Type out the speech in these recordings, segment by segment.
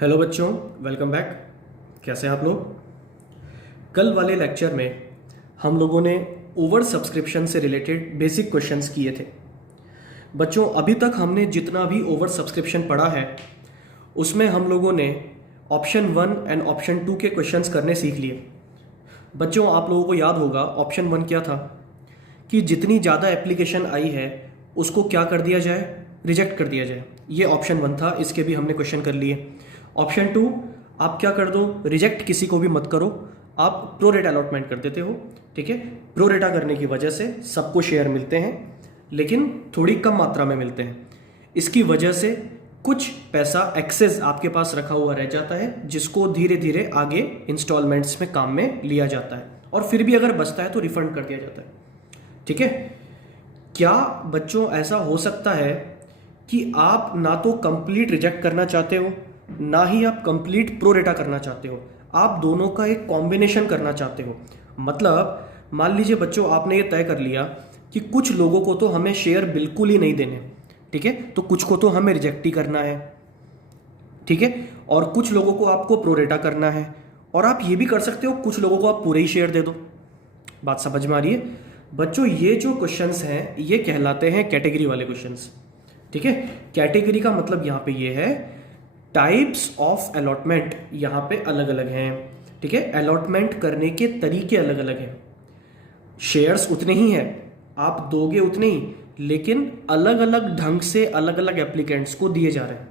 Hello बच्चों, welcome back. कैसे हैं आप लोग? कल वाले लेक्चर में हम लोगों ने ओवर सब्सक्रिप्शन से रिलेटेड बेसिक क्वेश्चंस किए थे। बच्चों, अभी तक हमने जितना भी ओवर सब्सक्रिप्शन पढ़ा है उसमें हम लोगों ने ऑप्शन 1 एंड ऑप्शन 2 के क्वेश्चंस करने सीख लिए। बच्चों, आप लोगों को याद होगा ऑप्शन 1 क्या था कि जितनी ज़्यादा एप्लीकेशन आई है उसको क्या कर दिया जाए, रिजेक्ट कर दिया जाए। ये ऑप्शन 1 था, इसके भी हमने क्वेश्चन कर लिए। ऑप्शन 2, आप क्या कर दो, रिजेक्ट किसी को भी मत करो, आप प्रोरेट अलॉटमेंट कर देते हो। ठीक है, प्रोरेटा करने की वजह से सबको शेयर मिलते हैं लेकिन थोड़ी कम मात्रा में मिलते हैं। इसकी वजह से कुछ पैसा एक्सेस आपके पास रखा हुआ रह जाता है जिसको धीरे धीरे आगे इंस्टॉलमेंट्स में काम में लिया जाता है, और फिर भी अगर बचता है तो रिफंड कर दिया जाता है। ठीक है, क्या बच्चों ऐसा हो सकता है कि आप ना तो कंप्लीट रिजेक्ट करना चाहते हो ना ही आप कंप्लीट प्रोरेटा करना चाहते हो, आप दोनों का एक कॉम्बिनेशन करना चाहते हो? मतलब मान लीजिए बच्चों, आपने ये तय कर लिया कि कुछ लोगों को तो हमें शेयर बिल्कुल ही नहीं देने, ठीक है, तो कुछ को तो हमें रिजेक्ट ही करना है, ठीक है, और कुछ लोगों को आपको प्रोरेटा करना है, और आप ये भी कर सकते हो कुछ लोगों को आप पूरे ही शेयर दे दो। बात समझ में आ रही है बच्चों? ये जो क्वेश्चंस हैं ये कहलाते हैं कैटेगरी वाले क्वेश्चंस। ठीक है, कैटेगरी का मतलब यहां पे ये है टाइप्स ऑफ अलॉटमेंट यहां पे अलग अलग हैं। ठीक है, अलॉटमेंट करने के तरीके अलग अलग हैं। शेयर्स उतने ही हैं, आप दोगे उतने ही, लेकिन अलग अलग ढंग से अलग अलग एप्लीकेंट्स को दिए जा रहे हैं।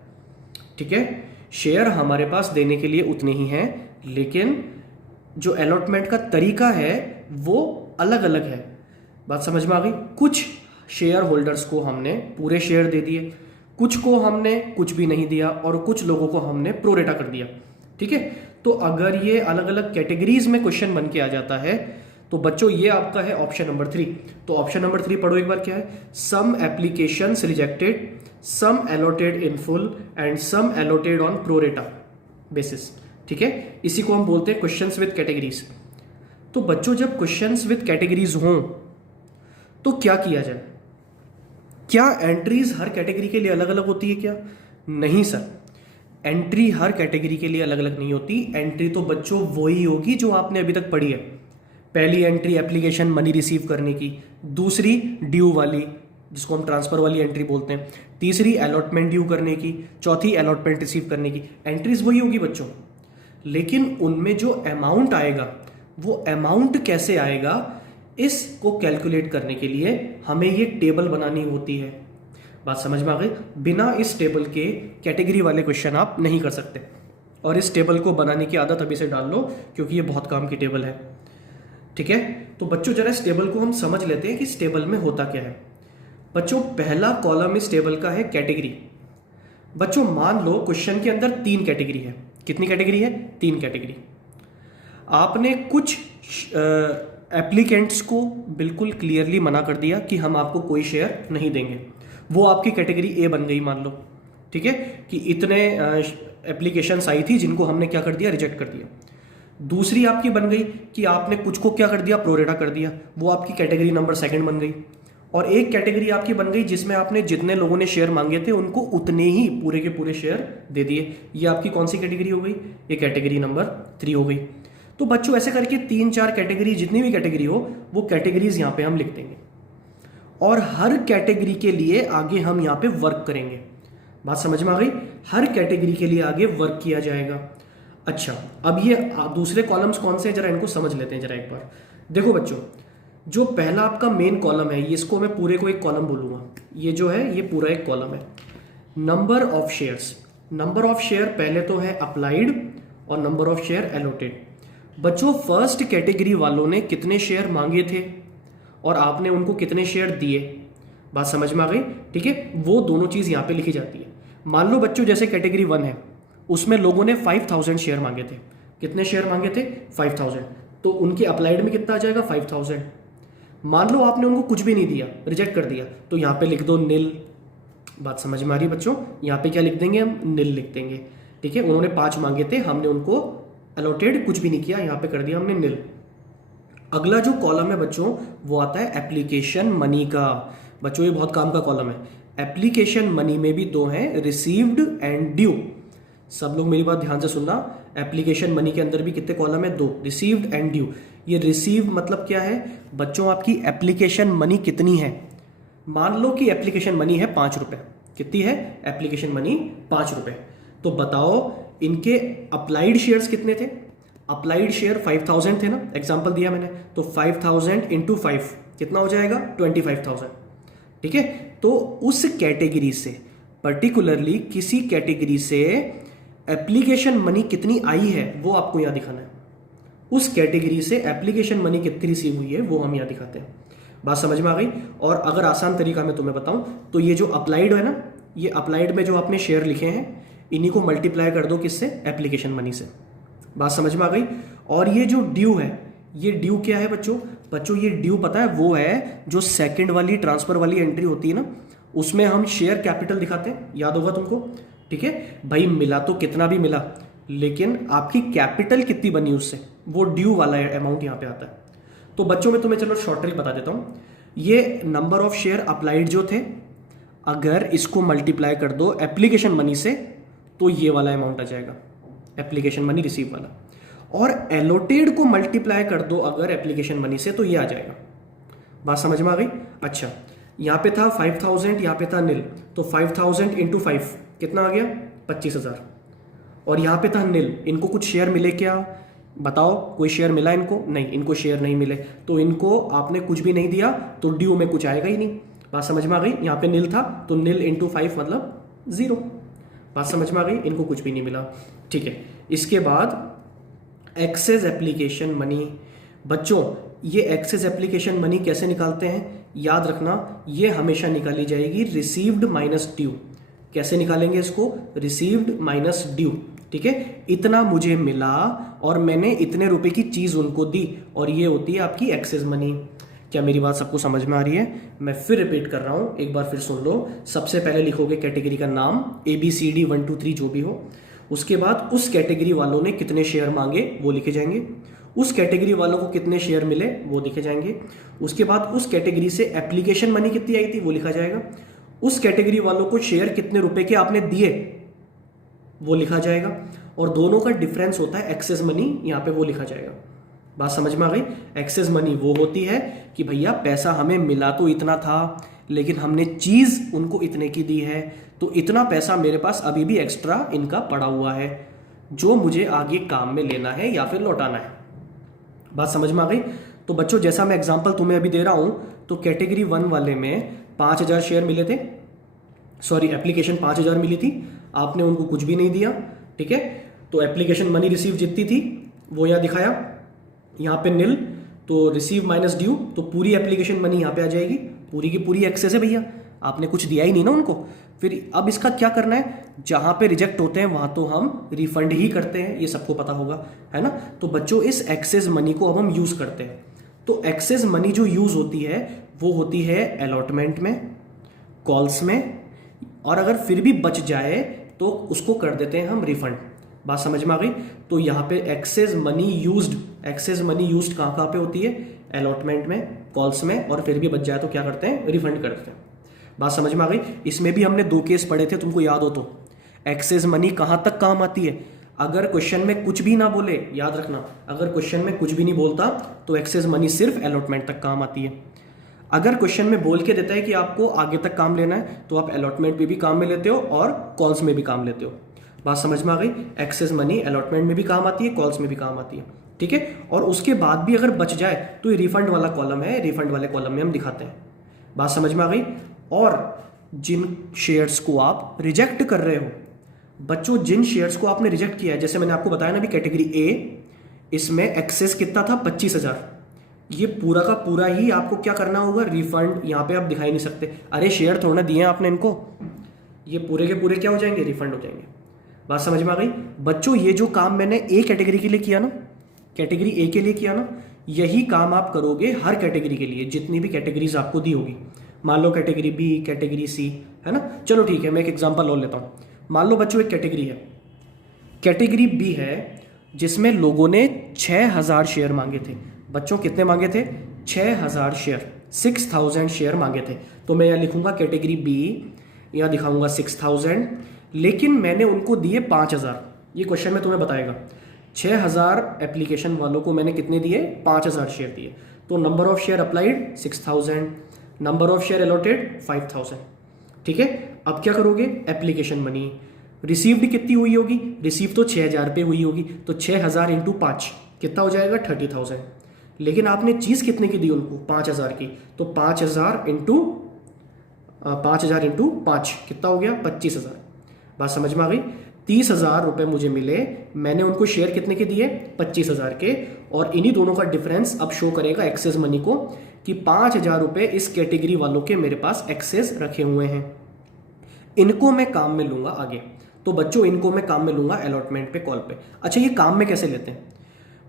ठीक है, शेयर हमारे पास देने के लिए उतने ही हैं लेकिन जो अलॉटमेंट का तरीका है वो अलग अलग है। बात समझ में आ गई? कुछ शेयर होल्डर्स को हमने पूरे शेयर दे दिए, कुछ को हमने कुछ भी नहीं दिया, और कुछ लोगों को हमने प्रोरेटा कर दिया। ठीक है, तो अगर ये अलग अलग कैटेगरीज में क्वेश्चन बन के आ जाता है तो बच्चों ये आपका है ऑप्शन नंबर 3। तो ऑप्शन नंबर 3 पढ़ो एक बार, क्या है? Some applications rejected, some allotted in full and some allotted on pro rata basis. ठीक है, इसी को हम बोलते हैं क्वेश्चंस विद कैटेगरीज। तो बच्चों, जब क्वेश्चंस विद कैटेगरीज हों तो क्या किया जाए? क्या एंट्रीज हर कैटेगरी के लिए अलग अलग होती है क्या? नहीं सर, एंट्री हर कैटेगरी के लिए अलग अलग नहीं होती। एंट्री तो बच्चों वही होगी जो आपने अभी तक पढ़ी है। पहली एंट्री एप्लीकेशन मनी रिसीव करने की, दूसरी ड्यू वाली जिसको हम ट्रांसफर वाली एंट्री बोलते हैं, तीसरी अलॉटमेंट ड्यू करने की, चौथी अलॉटमेंट रिसीव करने की। एंट्रीज वही होगी बच्चों, लेकिन उनमें जो अमाउंट आएगा वो अमाउंट कैसे आएगा, इसको कैलकुलेट करने के लिए हमें ये टेबल बनानी होती है। बात समझ में आ गई? बिना इस टेबल के कैटेगरी वाले क्वेश्चन आप नहीं कर सकते, और इस टेबल को बनाने की आदत अभी से डाल लो क्योंकि ये बहुत काम की टेबल है। ठीक है, तो बच्चों जरा इस टेबल को हम समझ लेते हैं कि इस टेबल में होता क्या है। बच्चों, पहला कॉलम इस टेबल का है कैटेगरी। बच्चों मान लो क्वेश्चन के अंदर 3 कैटेगरी है। कितनी कैटेगरी है? 3 कैटेगरी। आपने कुछ एप्लीकेंट्स को बिल्कुल क्लियरली मना कर दिया कि हम आपको कोई शेयर नहीं देंगे, वो आपकी कैटेगरी ए बन गई मान लो। ठीक है, कि इतने एप्लीकेशंस आई थी जिनको हमने क्या कर दिया, रिजेक्ट कर दिया। दूसरी आपकी बन गई कि आपने कुछ को क्या कर दिया, प्रोरेटा कर दिया, वो आपकी कैटेगरी नंबर 2 बन गई। और एक कैटेगरी आपकी बन गई जिसमें आपने जितने लोगों ने शेयर मांगे थे उनको उतने ही पूरे के पूरे शेयर दे दिए। ये आपकी कौन सी कैटेगरी हो गई? ये कैटेगरी नंबर 3 हो गई। तो बच्चों ऐसे करके 3-4 कैटेगरी, जितनी भी कैटेगरी हो वो कैटेगरीज यहाँ पे हम लिख देंगे, और हर कैटेगरी के लिए आगे हम यहाँ पे वर्क करेंगे। बात समझ में आ गई? हर कैटेगरी के लिए आगे वर्क किया जाएगा। अच्छा, अब ये दूसरे कॉलम्स कौन से हैं जरा इनको समझ लेते हैं जरा एक बार। देखो बच्चों, जो पहला आपका मेन कॉलम है, इसको मैं पूरे को एक कॉलम बोलूंगा। ये जो है ये पूरा एक कॉलम है। Number of shares, number of share पहले तो है अप्लाइड और नंबर ऑफ शेयर एलोटेड। बच्चों, फर्स्ट कैटेगरी वालों ने कितने शेयर मांगे थे और आपने उनको कितने शेयर दिए? बात समझ में आ गई? ठीक है, वो दोनों चीज यहाँ पे लिखी जाती है। मान लो बच्चों जैसे कैटेगरी 1 है, उसमें लोगों ने 5000 शेयर मांगे थे। कितने शेयर मांगे थे? 5000। तो उनके अप्लाइड में कितना आ जाएगा? 5000। मान लो आपने उनको कुछ भी नहीं दिया, रिजेक्ट कर दिया, तो यहाँ पे लिख दो निल। बात समझ में आ रही है बच्चों? यहाँ पे क्या लिख देंगे हम? निल लिख देंगे। ठीक है, उन्होंने 5 मांगे थे, हमने उनको अलॉटेड कुछ भी नहीं किया, यहाँ पे कर दिया हमने निल। अगला जो कॉलम है बच्चों वो आता है एप्लीकेशन मनी का। बच्चों ये बहुत काम का कॉलम है। एप्लीकेशन मनी में भी 2 हैं, रिसीव्ड एंड ड्यू। सब लोग मेरी बात ध्यान से सुनना। एप्लीकेशन मनी के अंदर भी कितने कॉलम है? 2, रिसीव्ड एंड ड्यू। ये रिसीव मतलब क्या है बच्चों? आपकी एप्लीकेशन मनी कितनी है। मान लो कि एप्लीकेशन मनी है 5 रुपए। कितनी है एप्लीकेशन मनी? 5 रुपए। तो बताओ इनके अप्लाइड शेयर्स कितने थे? अप्लाइड शेयर 5000 थे ना, एग्जांपल दिया मैंने। तो 5000 इंटू 5 कितना हो जाएगा? 25000। ठीक है, तो उस कैटेगरी से, पर्टिकुलरली किसी कैटेगरी से एप्लीकेशन मनी कितनी आई है वो आपको यहां दिखाना है। उस कैटेगरी से एप्लीकेशन मनी कितनी रिसीव हुई है वो हम यहां दिखाते हैं। बात समझ में आ गई? और अगर आसान तरीका मैं तुम्हें बताऊं तो ये जो अप्लाइड है ना, ये अप्लाइड में जो आपने शेयर लिखे हैं इन्हीं को मल्टीप्लाई कर दो किससे? एप्लीकेशन मनी से। बात समझ में आ गई? और ये जो ड्यू है, ये ड्यू क्या है बच्चों? बच्चों ये ड्यू पता है वो है जो सेकंड वाली ट्रांसफर वाली एंट्री होती है ना, उसमें हम शेयर कैपिटल दिखाते हैं, याद होगा तुमको। ठीक है भाई, मिला तो कितना भी मिला लेकिन आपकी कैपिटल कितनी बनी उससे, वो ड्यू वाला अमाउंट यहां पे आता है। तो बच्चों में तुम्हें चलो शॉर्ट ट्रिक बता देता हूं। ये नंबर ऑफ शेयर अप्लाइड जो थे, अगर इसको मल्टीप्लाई कर दो एप्लीकेशन मनी से तो ये वाला अमाउंट आ जाएगा, एप्लीकेशन मनी रिसीव वाला। और एलोटेड को मल्टीप्लाई कर दो अगर एप्लीकेशन मनी से तो ये आ जाएगा। बात समझ में आ गई? अच्छा, यहां पे था 5000, यहां पे था नील, तो 5000 इंटू 5 कितना आ गया? 25000। और यहां पे था नील, इनको कुछ शेयर मिले क्या? बताओ, कोई शेयर मिला इनको? नहीं, इनको शेयर नहीं मिले, तो इनको आपने कुछ भी नहीं दिया तो ड्यू में कुछ आएगा ही नहीं। बात समझ में आ गई? यहां पे नील था तो नील इंटू 5 मतलब 0। बात समझ में आ गई? इनको कुछ भी नहीं मिला। ठीक है, इसके बाद एक्सेस एप्लीकेशन मनी। बच्चों ये एक्सेस एप्लीकेशन मनी कैसे निकालते हैं? याद रखना, ये हमेशा निकाली जाएगी रिसीव्ड माइनस ड्यू। कैसे निकालेंगे इसको? Received minus due. ठीक है, इतना मुझे मिला और मैंने इतने रुपए की चीज उनको दी, और ये होती है आपकी एक्सेस मनी। क्या मेरी बात सबको समझ में आ रही है? मैं फिर रिपीट कर रहा हूं, एक बार फिर सुन लो। सबसे पहले लिखोगे कैटेगरी का नाम, ABCD 1 2 3 जो भी हो। उसके बाद उस कैटेगरी वालों ने कितने शेयर मांगे वो लिखे जाएंगे। उस कैटेगरी वालों को कितने शेयर मिले वो लिखे जाएंगे। उसके बाद उस कैटेगरी से एप्लीकेशन मनी कितनी आई थी वो लिखा जाएगा। उस कैटेगरी वालों को शेयर कितने रुपए के आपने दिए वो लिखा जाएगा। और दोनों का डिफरेंस होता है एक्सेस मनी, यहां पे वो लिखा जाएगा। बात समझ में आ गई? एक्सेस मनी वो होती है कि भैया पैसा हमें मिला तो इतना था लेकिन हमने चीज उनको इतने की दी है, तो इतना पैसा मेरे पास अभी भी एक्स्ट्रा इनका पड़ा हुआ है जो मुझे आगे काम में लेना है या फिर लौटाना है। बात समझ में आ गई? तो बच्चों जैसा मैं एग्जांपल तुम्हें अभी दे रहा हूं, तो कैटेगरी 1 वाले में 5000 शेयर मिले थे, सॉरी एप्लीकेशन 5000 मिली थी, आपने उनको कुछ भी नहीं दिया। ठीक है, तो एप्लीकेशन मनी रिसीव जितनी थी वो यहां दिखाया, यहां पे नील, तो रिसीव माइनस ड्यू, तो पूरी एप्लीकेशन मनी यहां पे आ जाएगी। पूरी की पूरी एक्सेस है भैया, आपने कुछ दिया ही नहीं ना उनको। फिर अब इसका क्या करना है? जहां पे रिजेक्ट होते हैं वहां तो हम रिफंड ही करते हैं, ये सबको पता होगा, है ना। तो बच्चों इस एक्सेस मनी को अब हम यूज करते हैं। तो एक्सेस मनी जो यूज होती है वो होती है अलॉटमेंट में, कॉल्स में, और अगर फिर भी बच जाए तो उसको कर देते हैं हम रिफंड। बात समझ में आ गई? तो यहाँ पे एक्सेस मनी यूज्ड कहाँ कहाँ पे होती है? अलॉटमेंट में, कॉल्स में, और फिर भी बच जाए तो क्या करते हैं? रिफंड करते हैं। बात समझ में आ गई? इसमें भी हमने 2 केस पढ़े थे, तुमको याद हो तो। एक्सेस मनी कहाँ तक काम आती है? अगर क्वेश्चन में कुछ भी ना बोले, याद रखना, अगर क्वेश्चन में कुछ भी नहीं बोलता तो एक्सेस मनी सिर्फ अलॉटमेंट तक काम आती है। अगर क्वेश्चन में बोल के देता है कि आपको आगे तक काम लेना है तो आप अलॉटमेंट में भी काम में लेते हो और कॉल्स में भी काम लेते हो। बात समझ में आ गई? एक्सेस मनी अलॉटमेंट में भी काम आती है, कॉल्स में भी काम आती है। ठीक है, और उसके बाद भी अगर बच जाए तो ये रिफंड वाला कॉलम है, रिफंड वाले कॉलम में हम दिखाते हैं। बात समझ में आ गई? और जिन शेयर्स को आप रिजेक्ट कर रहे हो, बच्चों जिन शेयर्स को आपने रिजेक्ट किया है, जैसे मैंने आपको बताया ना, भी कैटेगरी ए, इसमें एक्सेस कितना था? 25000। ये पूरा का पूरा ही आपको क्या करना होगा? रिफंड। यहाँ पे आप दिखाई नहीं सकते, अरे शेयर थोड़ा दिए हैं आपने इनको, ये पूरे के पूरे क्या हो जाएंगे? रिफंड हो जाएंगे। बात समझ में आ गई? बच्चों ये जो काम मैंने ए कैटेगरी के लिए किया ना, कैटेगरी ए के लिए किया ना, यही काम आप करोगे हर कैटेगरी के लिए, जितनी भी कैटेगरीज आपको दी होगी। मान लो कैटेगरी बी, कैटेगरी सी, है ना। चलो ठीक है, मैं एक एग्जांपल और लेता हूं। मान लो बच्चों एक कैटेगरी है, कैटेगरी बी है, जिसमें लोगों ने 6000 शेयर मांगे थे। बच्चों कितने मांगे थे? 6000 शेयर, 6000 शेयर मांगे थे। तो मैं यहाँ लिखूंगा कैटेगरी बी, यहाँ दिखाऊंगा 6000, लेकिन मैंने उनको दिए 5,000। ये क्वेश्चन में तुम्हें बताएगा। 6,000 एप्लीकेशन वालों को मैंने कितने दिए? 5,000 शेयर दिए। तो number of share applied 6,000, number of share allotted 5,000। ठीक है, अब क्या करोगे? एप्लीकेशन मनी रिसीव्ड कितनी हुई होगी? रिसीव तो 6,000 पे हुई होगी, तो 6,000 इंटू 5 कितना हो जाएगा? 30,000। लेकिन आपने चीज़ कितने की दी उनको? 5,000 की। तो 5,000 इंटू 5 कितना हो गया? 25,000। बात समझ में आ गई? 30,000 रुपये मुझे मिले, मैंने उनको शेयर कितने के दिए? 25,000 के। और इन्हीं दोनों का डिफरेंस अब शो करेगा एक्सेस मनी को कि 5,000 रुपये इस कैटेगरी वालों के मेरे पास एक्सेस रखे हुए हैं। इनको मैं काम में लूंगा आगे। तो बच्चों इनको मैं काम में लूंगा अलॉटमेंट पे, कॉल पे। अच्छा, ये काम में कैसे लेते हैं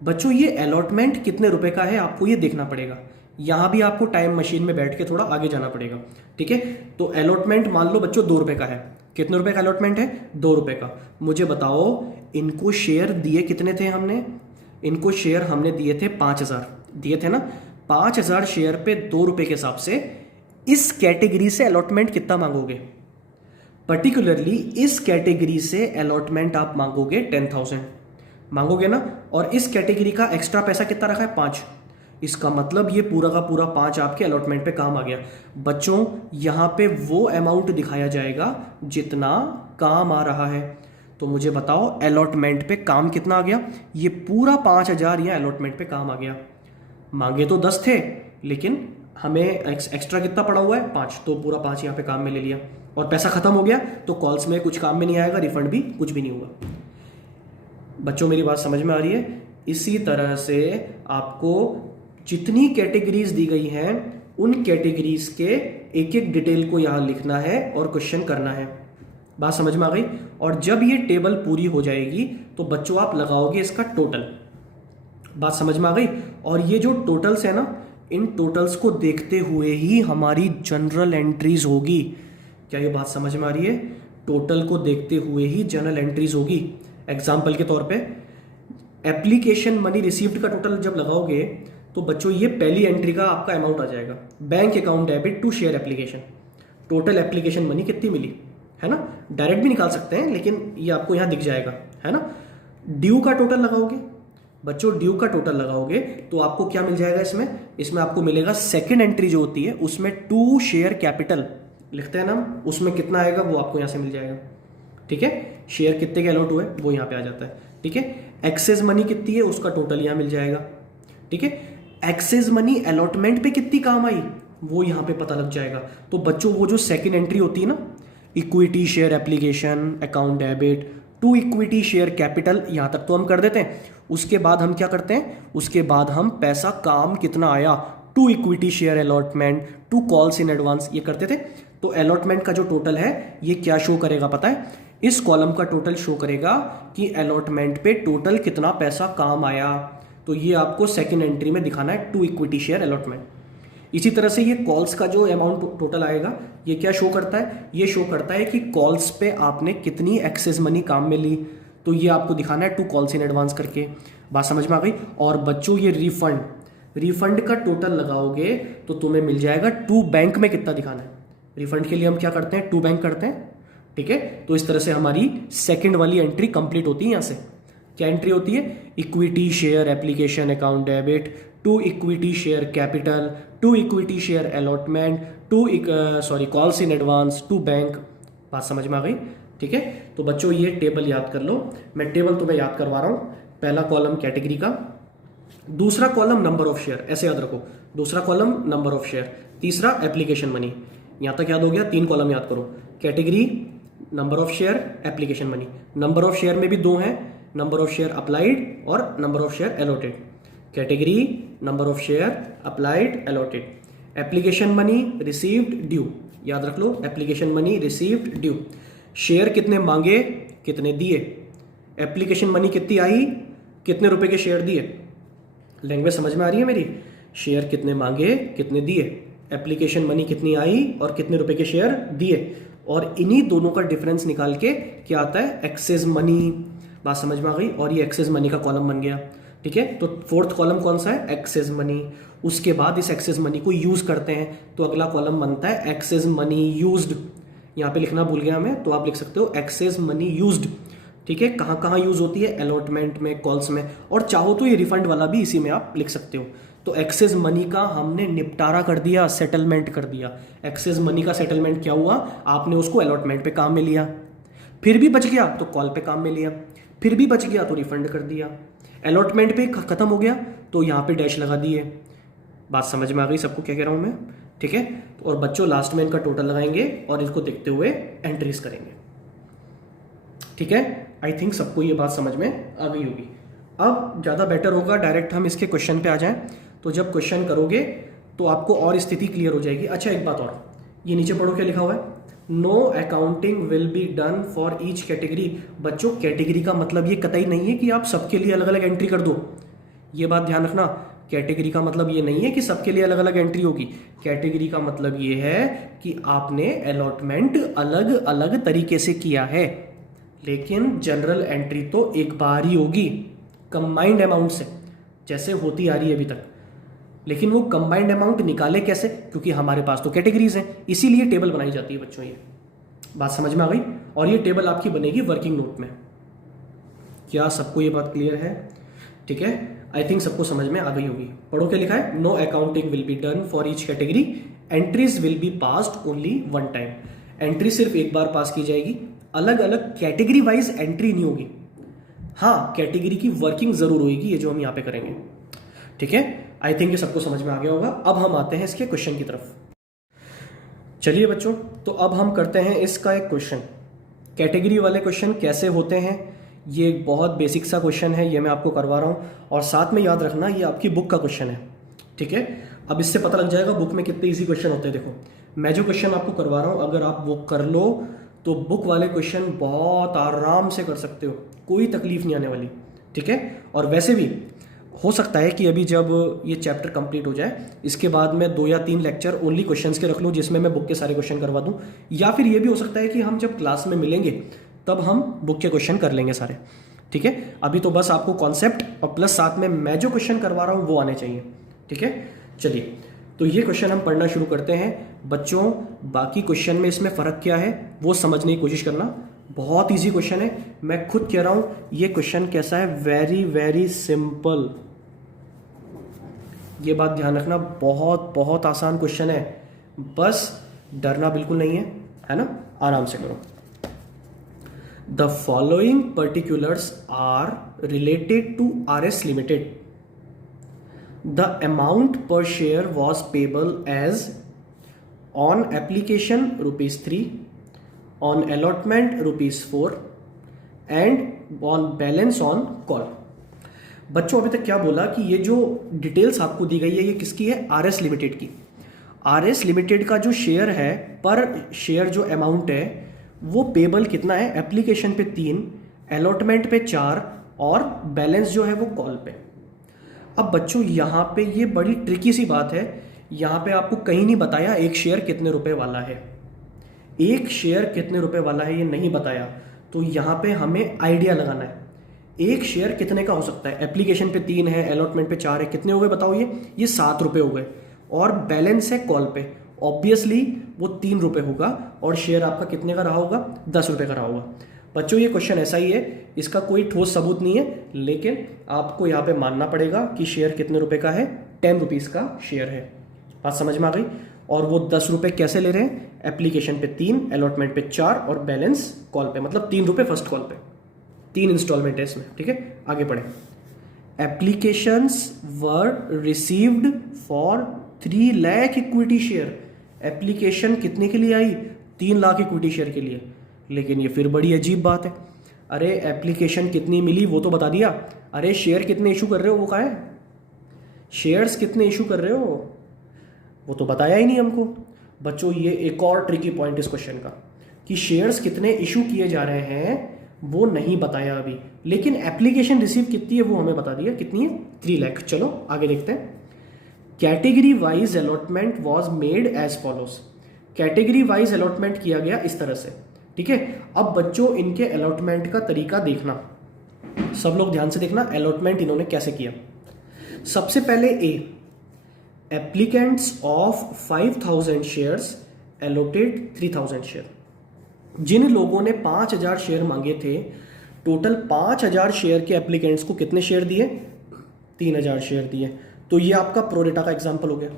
बच्चों? ये अलॉटमेंट कितने रुपए का है आपको ये देखना पड़ेगा। यहां भी आपको टाइम मशीन में बैठ के थोड़ा आगे जाना पड़ेगा। ठीक है, तो अलॉटमेंट मान लो बच्चों 2 रुपए का है। कितने रुपए का अलॉटमेंट है? 2 रुपए का। मुझे बताओ इनको शेयर दिए कितने थे हमने? इनको शेयर हमने दिए थे 5,000 दिए थे ना। 5,000 शेयर पे 2 रुपए के हिसाब से इस कैटेगरी से अलॉटमेंट कितना मांगोगे? पर्टिकुलरली इस कैटेगरी से अलॉटमेंट आप मांगोगे 10,000 मांगोगे ना। और इस कैटेगरी का एक्स्ट्रा पैसा कितना रखा है? 5। इसका मतलब ये पूरा का पूरा 5 आपके अलॉटमेंट पे काम आ गया। बच्चों यहां पे वो अमाउंट दिखाया जाएगा जितना काम आ रहा है। तो मुझे बताओ अलॉटमेंट पे काम कितना आ गया? ये पूरा 5,000 यहाँ अलॉटमेंट पे काम आ गया। मांगे तो 10 थे, लेकिन हमें एक्स्ट्रा कितना पड़ा हुआ है? 5। तो पूरा 5 यहाँ पे काम में ले लिया और पैसा खत्म हो गया। तो कॉल्स में कुछ काम में नहीं आएगा, रिफंड भी कुछ भी नहीं होगा। बच्चों मेरी बात समझ में आ रही है? इसी तरह से आपको जितनी कैटेगरीज दी गई हैं उन कैटेगरीज के एक एक डिटेल को यहां लिखना है और क्वेश्चन करना है। बात समझ में आ गई? और जब ये टेबल पूरी हो जाएगी तो बच्चों आप लगाओगे इसका टोटल। बात समझ में आ गई? और ये जो टोटल्स है ना, इन टोटल्स को देखते हुए ही हमारी जनरल एंट्रीज होगी। क्या ये बात समझ में आ रही है? टोटल को देखते हुए ही जनरल एंट्रीज होगी। एग्जाम्पल के तौर पे एप्लीकेशन मनी रिसीव्ड का टोटल जब लगाओगे तो बच्चों ये पहली एंट्री का आपका अमाउंट आ जाएगा। Bank account debit to share application, total application money कितनी मिली, है ना। डायरेक्ट भी निकाल सकते हैं, लेकिन ये आपको यहां दिख जाएगा, है ना। ड्यू का टोटल लगाओगे बच्चों, ड्यू का टोटल लगाओगे तो आपको क्या मिल जाएगा? इसमें आपको मिलेगा सेकेंड एंट्री जो होती है उसमें टू शेयर कैपिटल लिखते हैं ना, उसमें कितना आएगा वो आपको यहां से मिल जाएगा। ठीक है, शेयर कितने के अलॉट हुए वो यहां पे आ जाता है। ठीक है, एक्सेस मनी कितनी है उसका टोटल यहां मिल जाएगा। ठीक है, एक्सेस मनी अलॉटमेंट पे कितनी काम आई वो यहां पे पता लग जाएगा। तो बच्चों वो जो सेकंड एंट्री होती है ना, equity share application account debit to equity share capital, यहां तक तो हम कर देते हैं। उसके बाद हम क्या करते हैं? उसके बाद हम पैसा काम कितना आया to equity share allotment to calls in advance ये करते थे। तो अलॉटमेंट का जो टोटल है ये क्या शो करेगा पता है? इस कॉलम का टोटल शो करेगा कि अलॉटमेंट पे टोटल कितना पैसा काम आया। तो ये आपको सेकंड एंट्री में दिखाना है, टू इक्विटी शेयर अलॉटमेंट। इसी तरह से ये कॉल्स का जो अमाउंट टोटल आएगा ये क्या शो करता है? ये शो करता है कि कॉल्स पे आपने कितनी एक्सेस मनी काम में ली। तो ये आपको दिखाना है टू कॉल्स इन एडवांस करके। बात समझ में आ गई? और बच्चों ये रिफंड का टोटल लगाओगे तो तुम्हें मिल जाएगा टू बैंक में कितना दिखाना है। रिफंड के लिए हम क्या करते हैं? टू बैंक करते हैं। ठीक है, तो इस तरह से हमारी सेकंड वाली एंट्री कंप्लीट होती है। यहां से क्या एंट्री होती है? Equity share application account debit to equity share capital to equity share allotment to calls in advance to bank. बात समझ में आ गई? ठीक है, तो बच्चों ये टेबल याद कर लो। मैं टेबल तुम्हें याद करवा रहा हूं। पहला कॉलम कैटेगरी का, दूसरा कॉलम नंबर ऑफ शेयर, ऐसे याद रखो। दूसरा कॉलम नंबर ऑफ शेयर, तीसरा एप्लीकेशन मनी। यहां तक याद हो गया? 3 कॉलम याद करो। Category, number of share, application money. Number of share में भी 2 हैं, नंबर ऑफ शेयर अप्लाइड और number of share allotted. Category, number of share applied allotted. Application money received due, याद रख लो। Application money received due. Share कितने मांगे कितने दिए। एप्लीकेशन मनी कितनी आई, कितने रुपए के शेयर दिए। लैंग्वेज समझ में आ रही है मेरी? शेयर कितने मांगे कितने दिए, एप्लीकेशन मनी कितनी आई और कितने रुपए के शेयर दिए। और इन्हीं दोनों का डिफरेंस निकाल के क्या आता है? Excess money. बात समझ में आ गई? और ये एक्सेस मनी का कॉलम बन गया। ठीक है, तो फोर्थ कॉलम कौन सा है? Excess money. उसके बाद इस एक्सेस मनी को यूज करते हैं तो अगला कॉलम बनता है एक्सेस मनी यूज्ड। यहाँ पे लिखना भूल गया मैं, तो आप लिख सकते हो एक्सेस मनी यूज्ड। ठीक है, कहाँ कहाँ यूज होती है, अलॉटमेंट में, कॉल्स में, और चाहो तो ये रिफंड वाला भी इसी में आप लिख सकते हो। तो एक्सेस मनी का हमने निपटारा कर दिया, सेटलमेंट कर दिया। एक्सेस मनी का सेटलमेंट क्या हुआ, आपने उसको अलॉटमेंट पे काम में लिया, फिर भी बच गया तो कॉल पे काम में लिया, फिर भी बच गया तो रिफंड कर दिया। अलॉटमेंट पे खत्म हो गया तो यहाँ पे डैश लगा दिए। बात समझ में आ गई सबको क्या कह रहा हूँ मैं? ठीक है, और बच्चों लास्ट में इनका टोटल लगाएंगे और इसको देखते हुए एंट्रीज करेंगे। ठीक है, आई थिंक सबको ये बात समझ में आ गई होगी। अब ज़्यादा बेटर होगा डायरेक्ट हम इसके क्वेश्चन पे आ जाएं। तो जब क्वेश्चन करोगे तो आपको और स्थिति क्लियर हो जाएगी। अच्छा एक बात और, ये नीचे पढ़ो क्या लिखा हुआ है, no accounting will be done for each category. बच्चों कैटेगरी का मतलब ये कतई नहीं है कि आप सबके लिए अलग अलग एंट्री कर दो, ये बात ध्यान रखना। कैटेगरी का मतलब ये नहीं है कि सबके लिए अलग अलग एंट्री होगी। कैटेगरी का मतलब ये है कि आपने अलॉटमेंट अलग अलग तरीके से किया है, लेकिन जनरल एंट्री तो एक बार ही होगी कंबाइंड अमाउंट से, जैसे होती आ रही है अभी तक। लेकिन वो कंबाइंड अमाउंट निकाले कैसे, क्योंकि हमारे पास तो कैटेगरीज हैं, इसीलिए टेबल बनाई जाती है बच्चों। ये बात समझ में आ गई? और ये टेबल आपकी बनेगी वर्किंग नोट में। क्या सबको ये बात क्लियर है? ठीक है, आई थिंक सबको समझ में आ गई होगी। पढ़ो क्या लिखा है, no accounting will be done for each category, entries will be passed only one time. Entry सिर्फ एक बार पास की जाएगी, अलग अलग कैटेगरी वाइज एंट्री नहीं होगी। हाँ, कैटेगरी की वर्किंग जरूर होगी, ये जो हम यहाँ पे करेंगे। ठीक है, आई थिंक ये सबको समझ में आ गया होगा। अब हम आते हैं इसके क्वेश्चन की तरफ। चलिए बच्चों, तो अब हम करते हैं इसका एक क्वेश्चन। कैटेगरी वाले क्वेश्चन कैसे होते हैं, ये एक बहुत बेसिक सा क्वेश्चन है, ये मैं आपको करवा रहा हूँ। और साथ में याद रखना ये आपकी बुक का क्वेश्चन है। ठीक है, अब इससे पता लग जाएगा बुक में कितने इजी क्वेश्चन होते हैं। देखो मैं जो क्वेश्चन आपको करवा रहा हूँ, अगर आप वो कर लो तो बुक वाले क्वेश्चन बहुत आराम से कर सकते हो, कोई तकलीफ नहीं आने वाली। ठीक है, और वैसे भी हो सकता है कि अभी जब ये चैप्टर कंप्लीट हो जाए, इसके बाद मैं 2 या 3 लेक्चर ओनली क्वेश्चंस के रख लूँ, जिसमें मैं बुक के सारे क्वेश्चन करवा दूँ। या फिर ये भी हो सकता है कि हम जब क्लास में मिलेंगे तब हम बुक के क्वेश्चन कर लेंगे सारे। ठीक है, अभी तो बस आपको कॉन्सेप्ट और प्लस साथ में मैं जो क्वेश्चन करवा रहा हूँ वो आने चाहिए। ठीक है, चलिए तो ये क्वेश्चन हम पढ़ना शुरू करते हैं। बच्चों बाकी क्वेश्चन में इसमें फ़र्क क्या है वो समझने की कोशिश करना। बहुत ईजी क्वेश्चन है, मैं खुद कह रहा हूँ ये क्वेश्चन कैसा है, वेरी वेरी सिंपल। ये बात ध्यान रखना, बहुत बहुत आसान क्वेश्चन है, बस डरना बिल्कुल नहीं है ना, आराम से करो। The following particulars are related to RS Limited. The amount per share was payable as on application ₹3, on allotment ₹4 and on balance on call. बच्चों अभी तक क्या बोला कि ये जो डिटेल्स आपको दी गई है ये किसकी है, RS Limited की। RS Limited का जो शेयर है, पर शेयर जो अमाउंट है वो पेबल कितना है, एप्लीकेशन पे 3, अलॉटमेंट पे 4 और बैलेंस जो है वो कॉल पे। अब बच्चों यहाँ पे ये बड़ी ट्रिकी सी बात है, यहाँ पे आपको कहीं नहीं बताया एक शेयर कितने रुपए वाला है, एक शेयर कितने रुपए वाला है ये नहीं बताया। तो यहाँ पे हमें आइडिया लगाना है एक शेयर कितने का हो सकता है। एप्लीकेशन पे 3 है, अलॉटमेंट पे 4 है, कितने हो गए बताओ, ये 7 रुपए हो गए। और बैलेंस है कॉल पे, ऑब्वियसली वो 3 रुपए होगा, और शेयर आपका कितने का रहा होगा, 10 रुपए का रहा होगा। बच्चों ये क्वेश्चन ऐसा ही है, इसका कोई ठोस सबूत नहीं है, लेकिन आपको यहाँ पे मानना पड़ेगा कि शेयर कितने रुपए का है, 10 रुपीज़ का शेयर है। बात समझ में आ गई? और वो 10 रुपए कैसे ले रहे हैं, एप्लीकेशन पे 3, अलॉटमेंट पे 4 और बैलेंस कॉल पे, मतलब 3 रुपए फर्स्ट कॉल पे, 3 इंस्टॉलमेंट है इसमें। ठीक है, आगे पढ़े। Applications were received for 3 lakh equity share. Application कितने के लिए आई, 3 लाख इक्विटी शेयर के लिए। लेकिन ये फिर बड़ी अजीब बात है, अरे एप्लीकेशन कितनी मिली वो तो बता दिया, अरे शेयर कितने इशू कर रहे हो वो कहाँ है, शेयर्स कितने इशू कर रहे हो वो तो बताया ही नहीं हमको। बच्चों ये एक और ट्रिकी पॉइंट इस क्वेश्चन का, कि शेयर्स कितने इशू किए जा रहे हैं वो नहीं बताया अभी, लेकिन एप्लीकेशन रिसीव कितनी है वो हमें बता दिया, कितनी है, 3 लाख। चलो आगे देखते हैं। Category wise allotment was made as follows. Category wise allotment किया गया इस तरह से। ठीक है, अब बच्चों इनके अलॉटमेंट का तरीका देखना, सब लोग ध्यान से देखना अलॉटमेंट इन्होंने कैसे किया। सबसे पहले A, applicants of 5000 shares allotted 3000 share. जिन लोगों ने 5,000 शेयर मांगे थे, टोटल 5,000 शेयर के एप्लीकेंट्स को कितने शेयर दिए? 3,000 शेयर दिए। तो ये आपका प्रोरेटा का एग्जाम्पल हो गया।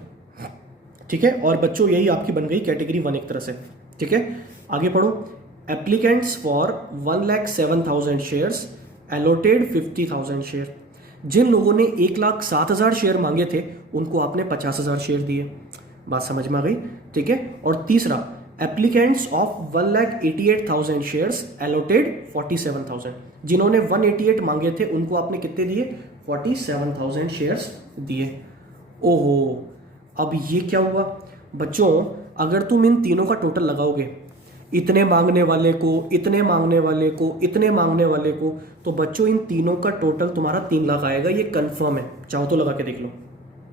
ठीक है, और बच्चों यही आपकी बन गई कैटेगरी 1 एक तरह से। ठीक है, आगे पढ़ो। Applicants for 1,07,000 shares allotted 50,000 share. जिन लोगों ने 1,07,000 शेयर मांगे थे उनको आपने 50,000 शेयर दिए। बात समझ में आ गई? ठीक है, और तीसरा, एप्लीकेंट्स ऑफ 1,88,000 शेयर्स एलोटेड 47,000। जिन्होंने 188 मांगे थे उनको आपने कितने दिए? 47,000 शेयर्स दिए। ओहो, अब ये क्या हुआ बच्चों? अगर तुम इन तीनों का टोटल लगाओगे, इतने मांगने वाले को, इतने मांगने वाले को, इतने मांगने वाले को, तो बच्चों इन तीनों का टोटल तुम्हारा 3 लाख आएगा। ये कंफर्म है, चाहो तो लगा के देख लो,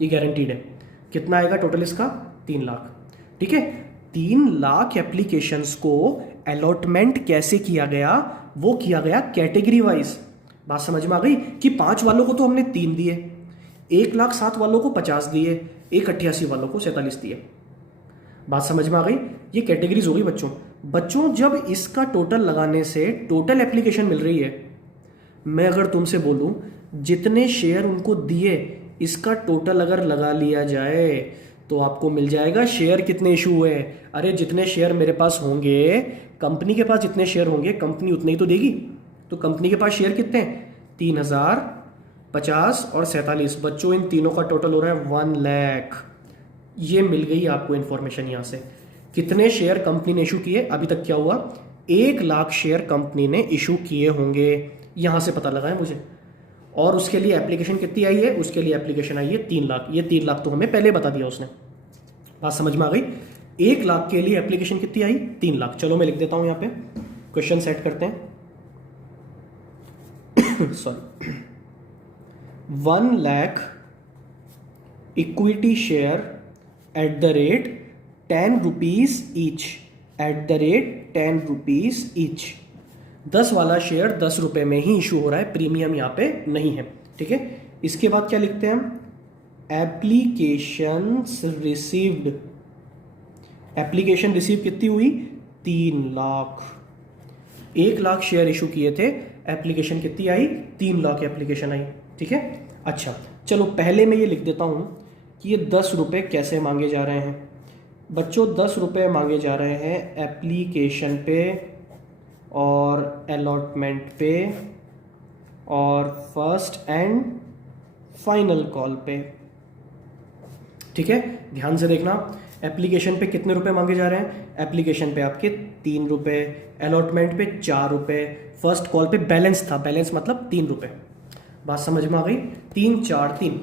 ये गारंटीड है। कितना आएगा टोटल इसका? 3 लाख। ठीक है, 3 लाख एप्लीकेशंस को अलॉटमेंट कैसे किया गया? वो किया गया कैटेगरी वाइज। बात समझ में आ गई कि 5 वालों को तो हमने 3 दिए, 1,07,000 वालों को 50 दिए, 1,88,000 वालों को 47 दिए। बात समझ में आ गई? ये कैटेगरीज हो गई बच्चों। बच्चों जब इसका टोटल लगाने से टोटल एप्लीकेशन मिल रही है, मैं अगर तुमसे बोलूं जितने शेयर उनको दिए इसका टोटल अगर लगा लिया जाए तो आपको मिल जाएगा शेयर कितने इशू हुए। अरे जितने शेयर मेरे पास होंगे, कंपनी के पास जितने शेयर होंगे कंपनी उतने ही तो देगी। तो कंपनी के पास शेयर कितने हैं? 3,000, 50 और 47। बच्चों इन तीनों का टोटल हो रहा है 1 लाख। ये मिल गई आपको इंफॉर्मेशन। यहां से कितने शेयर कंपनी ने इशू किए? अभी तक क्या हुआ? 1 लाख शेयर कंपनी ने इशू किए होंगे, यहां से पता लगा है मुझे। और उसके लिए एप्लीकेशन कितनी आई है? उसके लिए एप्लीकेशन आई है 3 लाख। ये 3 लाख तो हमें पहले बता दिया उसने। बात समझ में आ गई? 1 लाख के लिए एप्लीकेशन कितनी आई? 3 लाख। चलो मैं लिख देता हूं यहां पे, क्वेश्चन सेट करते हैं। Sorry, 1 lakh equity share at the rate 10 rupees each, at the rate 10 rupees each. 10 वाला शेयर 10 रुपए में ही इशू हो रहा है, प्रीमियम यहां पे नहीं है। ठीक है, इसके बाद क्या लिखते हैं हम? Applications received. एप्लीकेशन रिसीव कितनी हुई? 3 लाख। 1 लाख शेयर इशू किए थे, एप्लीकेशन कितनी आई? 3 लाख एप्लीकेशन आई। ठीक है, अच्छा चलो पहले मैं ये लिख देता हूं कि ये 10 रुपए कैसे मांगे जा रहे हैं। बच्चों 10 रुपए मांगे जा रहे हैं एप्लीकेशन पे और अलॉटमेंट पे और फर्स्ट एंड फाइनल कॉल पे। ठीक है, ध्यान से देखना। एप्लीकेशन पे कितने रुपए मांगे जा रहे हैं? एप्लीकेशन पे आपके 3 रुपए, अलॉटमेंट पे 4 रुपए, फर्स्ट कॉल पे बैलेंस था, बैलेंस मतलब 3 रुपए। बात समझ में आ गई? 3 4 3,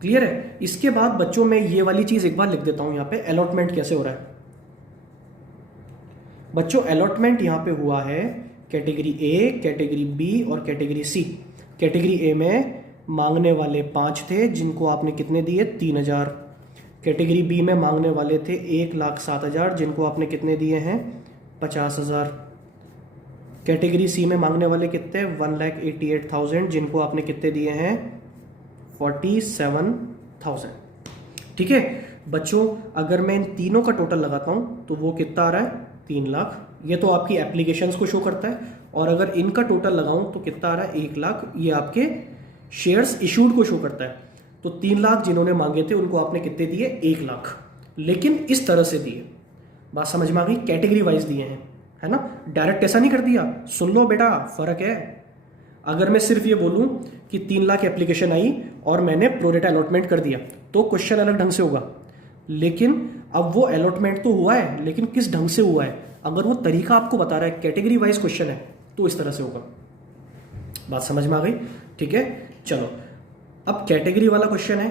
क्लियर है? इसके बाद बच्चों में ये वाली चीज एक बार लिख देता हूं यहां पे, अलॉटमेंट कैसे हो रहा है। बच्चों अलॉटमेंट यहां पे हुआ है कैटेगरी ए, कैटेगरी बी और कैटेगरी सी। कैटेगरी ए में मांगने वाले 5 थे जिनको आपने कितने दिए? 3,000। कैटेगरी बी में मांगने वाले थे 1,07,000 जिनको आपने कितने दिए हैं? 50,000। कैटेगरी सी में मांगने वाले कितने? 1,88,000 जिनको आपने कितने दिए हैं? 47,000। ठीक है बच्चों, अगर मैं इन तीनों का टोटल लगाता हूं तो वो कितना आ रहा है? 3 लाख। ये तो आपकी एप्लीकेशंस को शो करता है। और अगर इनका टोटल लगाऊं तो कितना आ रहा है? 1 लाख। ये आपके शेयर्स इशूड को शो करता है। तो 3 लाख जिन्होंने मांगे थे उनको आपने कितने दिए? 1 लाख, लेकिन इस तरह से दिए। बात समझ में आ गई? कैटेगरी वाइज दिए हैं, है ना? डायरेक्ट ऐसा नहीं कर दिया। सुन लो बेटा, फर्क है। अगर मैं सिर्फ ये बोलूं कि 3 लाख एप्लीकेशन आई और मैंने प्रोरेटा अलॉटमेंट कर दिया तो क्वेश्चन अलग ढंग से होगा। लेकिन अब वो अलॉटमेंट तो हुआ है, लेकिन किस ढंग से हुआ है, अगर वो तरीका आपको बता रहा है, कैटेगरी वाइज क्वेश्चन है, तो इस तरह से होगा। बात समझ में आ गई? ठीक है, चलो अब कैटेगरी वाला क्वेश्चन है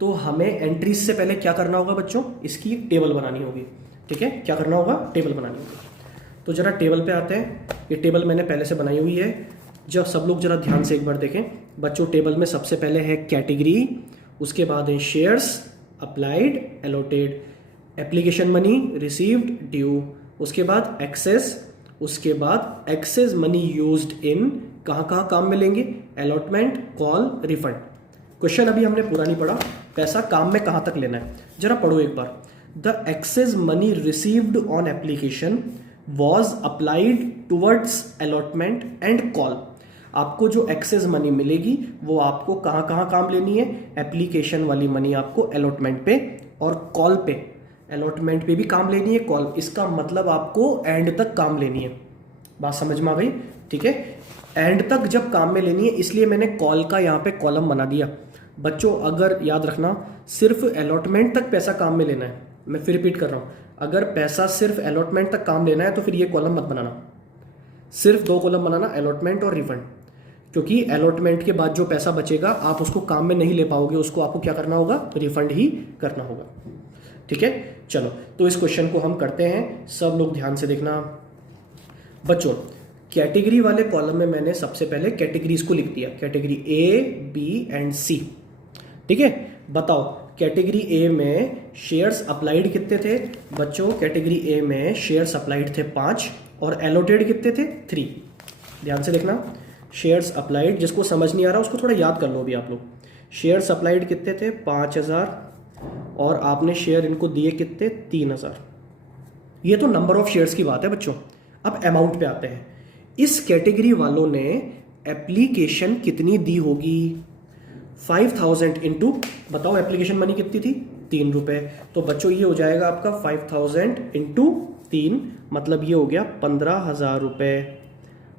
तो हमें एंट्रीज से पहले क्या करना होगा बच्चों? इसकी टेबल बनानी होगी। ठीक है, क्या करना होगा? टेबल बनानी होगी। तो जरा टेबल पे आते हैं। ये टेबल मैंने पहले से बनाई हुई है। जब सब लोग जरा ध्यान से एक बार देखें बच्चों, टेबल में सबसे पहले है कैटेगरी, उसके बाद है shares, applied, allotted, application money, received, due, उसके बाद एक्सेस, उसके बाद एक्सेस मनी यूज्ड इन, कहाँ कहाँ काम में लेंगे? Allotment, call, refund. क्वेश्चन अभी हमने पूरा नहीं पढ़ा, पैसा काम में कहाँ तक लेना है, जरा पढ़ो एक बार। The excess money received on application was applied towards allotment and call. आपको जो एक्सेस मनी मिलेगी वो आपको कहाँ कहाँ काम लेनी है, एप्लीकेशन वाली मनी आपको अलॉटमेंट पे और कॉल पे, अलॉटमेंट पे भी काम लेनी है, कॉल, इसका मतलब आपको एंड तक काम लेनी है। बात समझ में आ गई? ठीक है, एंड तक जब काम में लेनी है इसलिए मैंने कॉल का यहाँ पे कॉलम बना दिया। बच्चों अगर याद रखना सिर्फ अलॉटमेंट तक पैसा काम में लेना है, मैं फिर रिपीट कर रहा हूँ, अगर पैसा सिर्फ अलॉटमेंट तक काम लेना है तो फिर ये कॉलम मत बनाना, सिर्फ 2 कॉलम बनाना, अलॉटमेंट और रिफंड, क्योंकि अलॉटमेंट के बाद जो पैसा बचेगा आप उसको काम में नहीं ले पाओगे, उसको आपको क्या करना होगा, रिफंड ही करना होगा। ठीक है, चलो तो इस क्वेश्चन को हम करते हैं, सब लोग ध्यान से देखना। बच्चों कैटेगरी वाले कॉलम में मैंने सबसे पहले कैटेगरीज को लिख दिया, कैटेगरी ए, बी एंड सी। ठीक है, बताओ कैटेगरी ए में शेयर्स अप्लाइड कितने थे? बच्चों कैटेगरी ए में शेयर्स अप्लाइड थे 5 और एलोटेड कितने थे? 3। ध्यान से देखना, शेयर्स अप्लाइड, जिसको समझ नहीं आ रहा उसको थोड़ा याद कर लो अभी आप लोग। शेयर्स अप्लाइड कितने थे? 5000 और आपने शेयर इनको दिए कितने? 3000। ये तो नंबर ऑफ शेयर्स की बात है बच्चों। अब अमाउंट पे आते हैं। इस कैटेगरी वालों ने एप्लीकेशन कितनी दी होगी? 5000 इंटू, बताओ एप्लीकेशन मनी कितनी थी? 3 रुपए। तो बच्चों ये हो जाएगा आपका 5000 इंटू 3, मतलब ये हो गया 15,000 रुपए।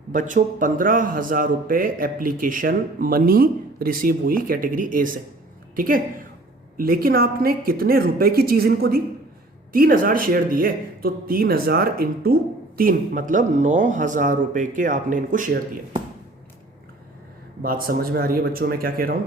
बच्चों 15,000 रुपए एप्लीकेशन मनी रिसीव हुई कैटेगरी ए से। ठीक है, लेकिन आपने कितने रुपए की चीज इनको दी? 3000 शेयर दिए, तो 3000 इंटू 3 मतलब 9,000 रुपए के आपने इनको शेयर दिए। बात समझ में आ रही है बच्चों मैं क्या कह रहा हूं?